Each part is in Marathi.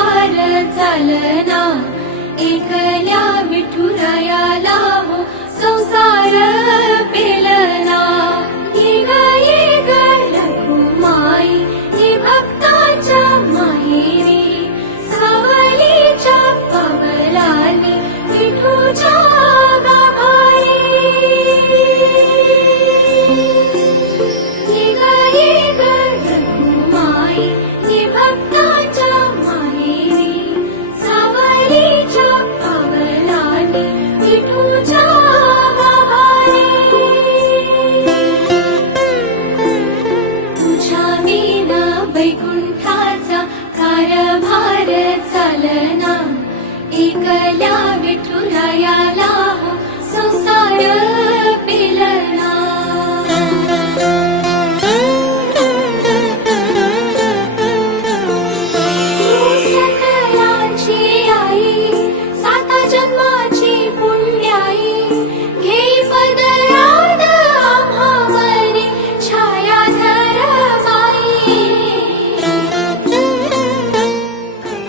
कारभार चालना, एकल्या विठुरायाला हो संसार पेलना। ये ग रखुमाई ही भक्ताच्या माहेरी, सावलीच्या पवलानी विठूच्या गाभारी। ये ग रखुमाई ही भक्ताच्या माहेरी, सावलीच्या पवलानी विठूच्या गाभारी। तुझ्या विना वैकुंठाचा कारभार चालना, एकल्या विठुरायाला हो संसार पेलना। तू सकलांची आई, साता जन्माची पुण्याई, घेई पदरात आम्हावरी छायाधर बाई।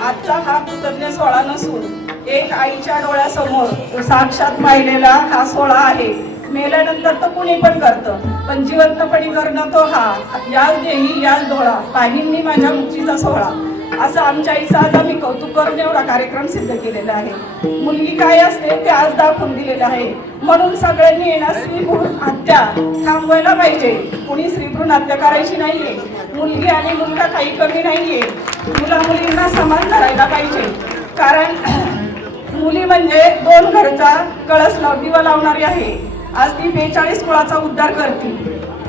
आजचा हा कृतज्ञ सोहळा नसून एक आईच्या डोळ्यासमोर साक्षात पाहिलेला हा सोहळा आहे। मेल्यानंतर तर कुणी पण करतं, पण जिवंतपणी करणं तो हा याच देही याच डोळा पाहिनी माझ्या मुक्तीचा सोहळा, असं आमच्या आईचं आज आम्ही कौतुक करून एवढा कार्यक्रम सिद्ध केलेला आहे। मुलगी काय असते ते आज दाखवून दिलेलं आहे। म्हणून सगळ्यांनी येणार स्त्रीभ्रूण हत्या थांबवायला पाहिजे। कुणी स्त्रीभ्रूण हत्या करायची नाहीये। मुलगी आणि मुलगा काही कमी नाहीये। मुला मुलींना समान करायला पाहिजे, कारण मुली म्हणजे दोन घरचा कळस दिवा लावणारी आहे। आज ती 42 कुळाचा उद्धार करते,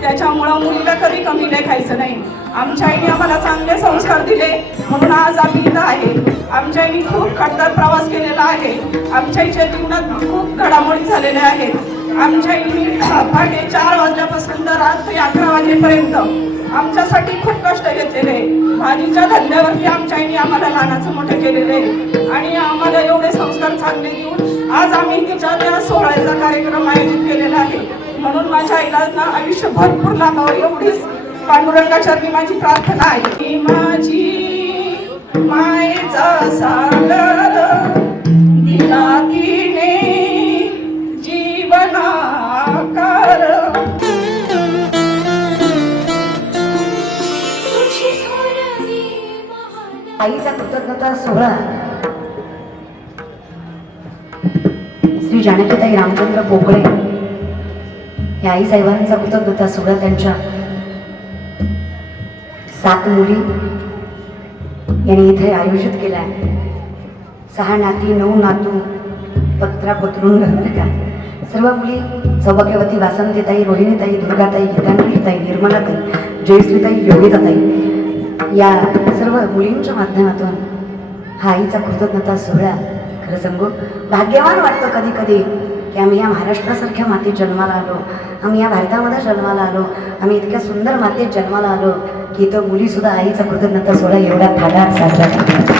त्याच्यामुळं मुलीला कधी कमी लेखायचं नाही। आमच्या आईने आम्हाला चांगले संस्कार दिले म्हणून आज आम्ही इथं आहे। आमच्या आईने खूप खडतर प्रवास केलेला आहे। आमच्या आईच्या जीवनात खूप घडामोडी झालेल्या आहेत। आमच्या आईने पहाटे 4 वाजल्यापासून तर रात्री 11 वाजेपर्यंत आमच्यासाठी खूप कष्ट घेतलेले। भाजीच्या धंद्यावरती आमच्या आईने आम्हाला लहानाचं मोठं केलेलं आहे आणि आम्हाला एवढे संस्कार चांगले देऊन आज आम्ही तिच्या त्या सोहळ्याचा कार्यक्रम आयोजित केलेला आहे। म्हणून माझ्या आईला ना आयुष्य भरपूर लाभावं एवढीच पांडुरंगाचरणी माझी प्रार्थना आहे। माझी मायेचा सागर दिला तिने जीवनाकार। आईचा कृतज्ञता सोहळा श्री जानकीताई रामचंद्र पोकळे या आई साहेबांचा कृतज्ञता सोहळा त्यांच्या 7 मुली यांनी इथे आयोजित केला। 6 नाती 9 नातू पत्रा पत्रून सर्व मुली सौभाग्यवती वासंतीताई, रोहिणीताई, दुर्गाताई, गीतांजलीताई, निर्मलाताई, जयश्रीताई, योगिताताई या सर्व मुलींच्या माध्यमातून हा आईचा कृतज्ञता सोहळा खरं सांगू भाग्यवान वाटतं कधी कधी की आम्ही या महाराष्ट्रासारख्या मातीत जन्माला आलो, आम्ही या भारतामध्ये जन्माला आलो, आम्ही इतक्या सुंदर मातीत जन्माला आलो की तो मुलीसुद्धा आईचा कृतज्ञता सोहळा एवढा थाटात साजरा करतात।